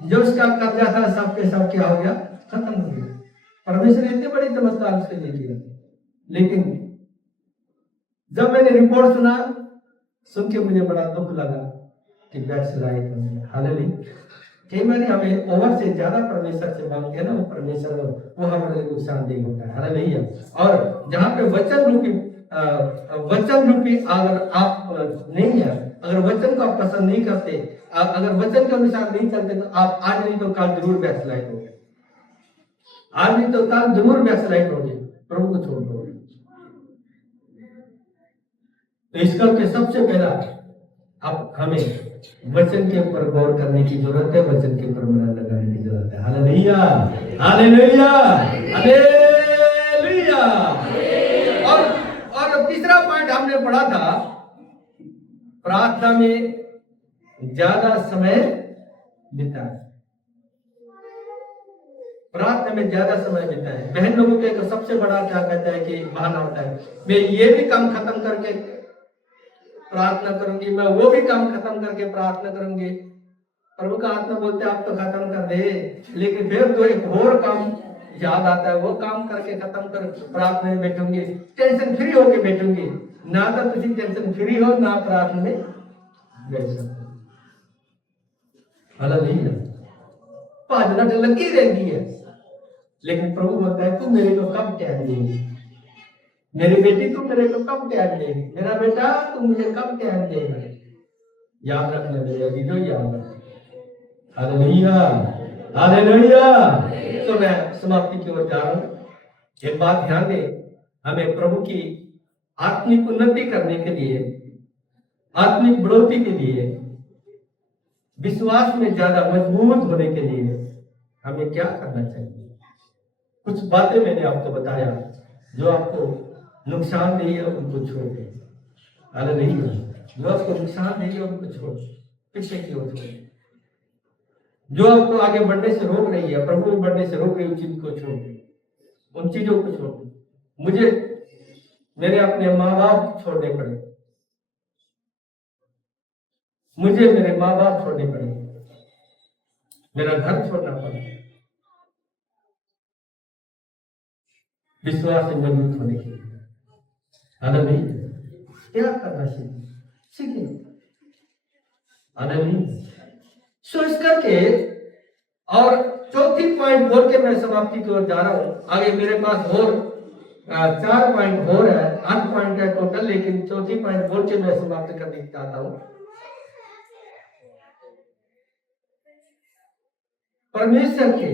जो उसका कब्जा था सब के सब क्या हो गया, खत्म हो गया। परमेश्वर इतने बड़े चमत्कार उसके लिए किया। लेकिन जब मैंने रिपोर्ट सुना, सुन के मुझे बड़ा दुख लगा कि बैकस्लाइड, हालेलुया। कई बार हमें ओवर से ज्यादा परमेश्वर से मांगते हैं ना, वो परमेश्वर वो हमारे लिए नुकसानदेह होता है, हालेलुया। और जहाँ पे वचन रूपी अगर आप नहीं है, अगर वचन को आप पसंद नहीं करते, अगर वचन के अनुसार नहीं चलते, तो आप आज नहीं तो कल जरूर बैकस्लाइड हो गए, आज नहीं तो कल जरूर बैकस्लाइड हो गए, प्रभु को छोड़ दो। तो इस करके सबसे पहला अब हमें वचन के ऊपर गौर करने की जरूरत है, वचन के ऊपर मन लगाने की जरूरत है, हालेलुया हालेलुया हालेलुया। और तीसरा पॉइंट हमने पढ़ा था, प्रार्थना में ज्यादा समय बिताए, प्रार्थना में ज्यादा समय बिताए। बहन लोगों के तो सबसे बड़ा क्या कहता है कि बहाना होता है, मैं ये भी काम खत्म करके प्रार्थना करूंगी, मैं वो भी काम खत्म करके प्रार्थना करूंगी। प्रभु का आत्मा बोलते आप तो खत्म कर दे, लेकिन फिर तो एक और काम याद आता है, वो काम करके खत्म कर प्रार्थना में बैठूंगी, टेंशन फ्री होके बैठूंगी। ना तो तुम टेंशन फ्री हो, ना प्रार्थना में बैठ सकते, हालेलुया। पाजना तो लगी रहती है, लेकिन प्रभु बोलता है तू मेरे को कब टाइम देगी, मेरी बेटी तू मेरे को कब टाइम देगी, मेरा बेटा तू मुझे कब टाइम देगा। याद रखना मेरे अजीजों, याद रखना, हालेलुया हालेलुया। तो मैं समाप्ति की ओर जा रहा हूं। एक बात ध्यान दें, हमें प्रभु की आत्मिक उन्नति करने के लिए, आत्मिक बढ़ोतरी के लिए, विश्वास में ज्यादा मजबूत होने के लिए हमें क्या करना चाहिए। कुछ बातें मैंने आपको बताया, जो आपको नुकसान नहीं है उनको छोड़ दे, हालेलुया। जो आपको नुकसान नहीं है उनको छोड़, पीछे की ओर छोड़। जो आपको आगे बढ़ने से रोक रही है, प्रभु में बढ़ने से रोक रही है, उन चीज को छोड़ दे, उन चीजों को छोड़ दे। मुझे मेरे अपने माँ बाप छोड़ने पड़े, मुझे मेरे माँ बाप छोड़ने पड़े, मेरा घर छोड़ना पड़ा, विश्वास से मजबूत होने के लिए, हालेलुया। क्या करना सीखिए, हालेलुया। सो इस करके, और चौथी पॉइंट बोल के मैं समाप्ति की ओर जा रहा हूं। आगे मेरे पास और 4 पॉइंट और है, 8 पॉइंट है टोटल, लेकिन चौथी पॉइंट बोल के मैं समाप्त करने चाहता हूं। परमेश्वर के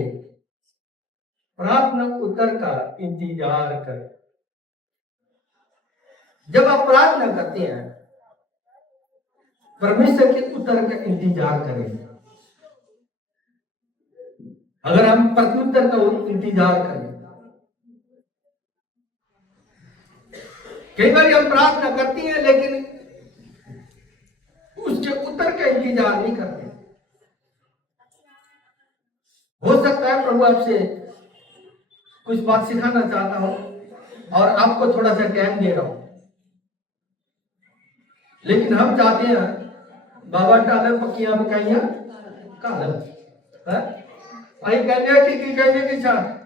प्रार्थना उत्तर का इंतजार करें। जब आप प्रार्थना करते हैं, परमेश्वर के उत्तर का इंतजार करें। अगर हम प्रत्युत्तर का इंतजार करें, कई बार हम प्रार्थना करती हैं लेकिन उसके उत्तर का इंतजार नहीं करते। हो सकता है प्रभु आपसे कुछ बात सिखाना चाहता हूं और आपको थोड़ा सा टाइम दे रहा हूं, लेकिन हम चाहते हैं बाबा टालर पक्कियां पकाइयां कालर कहने की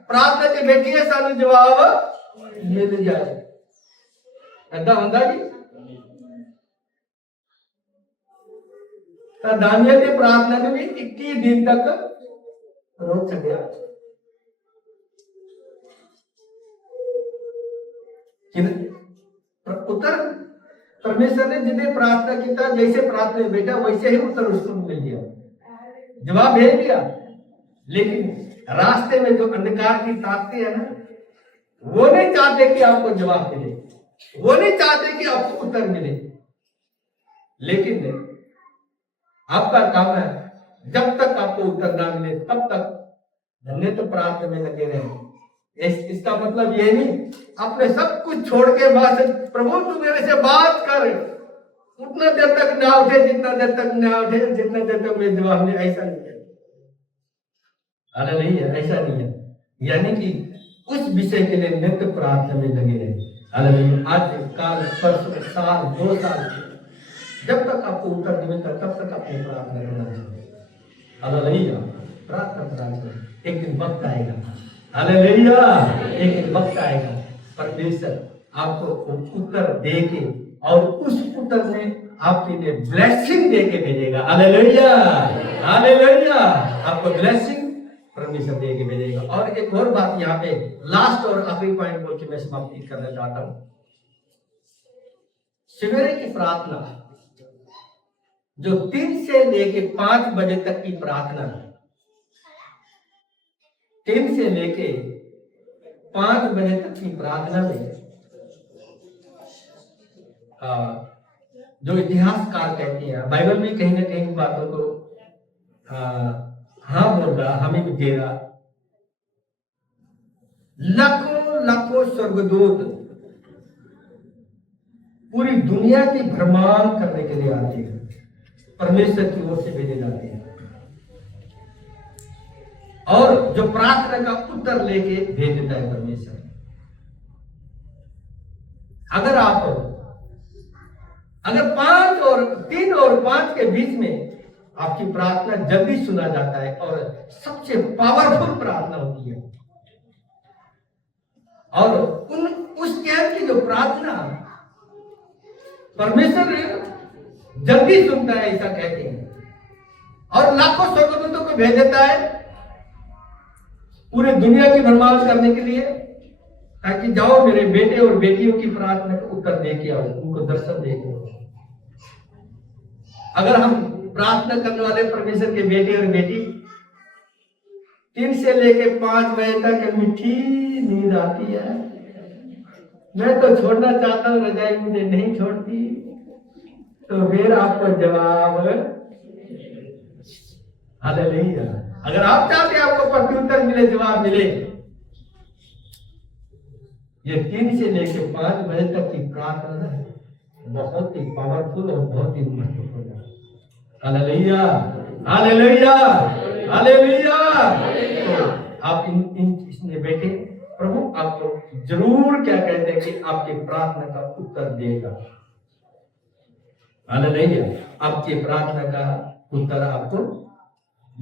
प्रार्थना के बैठी है, सानू जवाब मिल जाए, ऐसा होता जी। दानियल की प्रार्थना ने भी 21 दिन तक रोक छड़िया। उत्तर परमेश्वर ने जिन्हें प्रार्थना किया, जैसे प्रार्थना बेटा वैसे ही उत्तर उसको मिल गया, जवाब भेज दिया। लेकिन रास्ते में जो अंधकार की ताकतें है ना, वो नहीं चाहते कि आपको जवाब मिले, वो नहीं चाहते कि आपको उत्तर मिले। लेकिन आपका काम है जब तक आपको उत्तर ना मिले तब तक नित्य प्रार्थना में लगे रहे। इसका मतलब ये नहीं अपने सब कुछ छोड़ के वहां से प्रभु तू मेरे से बात कर, उतना देर तक ना उठे जितना देर तक ना उठे, जितना देर तक मेरे जवाब में, ऐसा नहीं है। अरे नहीं है, ऐसा नहीं है। यानी कि उस विषय के लिए नित्य प्रार्थना में लगे रहे। हालेलुया। आज काल परसों साल 2 साल जब तक आपको उत्तर नहीं मिलता तब तक आपको प्रार्थना करना चाहिए। हालेलुया। प्रार्थना करना चाहिए। एक दिन वक्त आएगा, हालेलुया, एक दिन वक्त आएगा परमेश्वर आपको उत्तर दे के और उस उत्तर में आपके लिए ब्लेसिंग दे के भेजेगा। Hallelujah, hallelujah. आपको ब्लेसिंग परमेश्वर दे के भेजेगा। और एक और बात यहाँ पे लास्ट और आखिरी पॉइंट बोल के मैं समाप्ति करना चाहता हूं। सवेरे की प्रार्थना जो 3 से लेके 5 बजे तक की प्रार्थना, 3 से लेके 5 बजे तक की प्रार्थना में जो इतिहासकार कहते हैं, बाइबल में कहीं ना कहीं बातों को हाँ बोल रहा, हमें भी दे रहा। लाखों लाखों स्वर्गदूत पूरी दुनिया की भ्रमण करने के लिए आते हैं, परमेश्वर की ओर से भेजे जाते हैं और जो प्रार्थना का उत्तर लेके भेज देता है परमेश्वर। अगर 3 और 5 के बीच में आपकी प्रार्थना जल्दी सुना जाता है और सबसे पावरफुल प्रार्थना होती है, और उस टाइम की जो प्रार्थना परमेश्वर जल्दी सुनता है, ऐसा कहते हैं, और लाखों स्वर्गदूतों को भेज देता है पूरे दुनिया की भ्रमण करने के लिए, ताकि जाओ मेरे बेटे और बेटियों की प्रार्थना का उत्तर दे के आओ, उनको दर्शन दे के आओ। अगर हम प्रार्थना करने वाले परमेश्वर के बेटे और बेटी 3 से लेके 5 बजे तक मीठी नींद आती है, मैं तो छोड़ना चाहता हूं, रजाई मुझे नहीं छोड़ती, तो फिर आपको जवाब हालेलुया। अगर आप चाहते हैं आपको प्रत्युत्तर मिले, जवाब मिले, ये 3 से लेके 5 बजे तक की प्रार्थना बहुत ही पावरफुल और बहुत ही महत्वपूर्ण है। Hallelujah, hallelujah, hallelujah. तो आप इसमें बैठे, प्रभु आपको जरूर क्या कहते हैं कि आपकी प्रार्थना का उत्तर देगा। हालेलुया, आपकी प्रार्थना का उत्तर आपको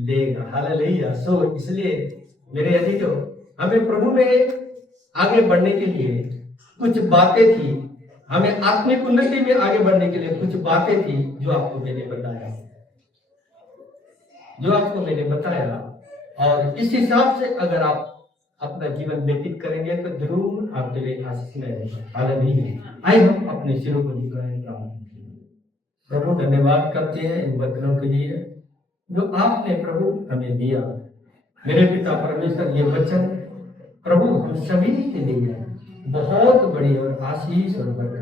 देगा। हालेलुया। सो इसलिए मेरे अजीजों, हमें प्रभु में आगे बढ़ने के लिए कुछ बातें थी, हमें आत्मिक उन्नति में आगे बढ़ने के लिए कुछ बातें थी जो आपको मैंने बताया, और इस हिसाब से अगर आप अपना जीवन व्यतीत करेंगे तो जरूर आपके लिए आशीष रहेगा। हालेलुया। आइए हम अपने सिरों को झुकाएं, प्रभु धन्यवाद करते हैं इन वचनों के लिए जो आपने प्रभु हमें दिया। मेरे पिता परमेश्वर, ये वचन प्रभु हम सभी के लिए बहुत बड़ी और आशीष और बरकत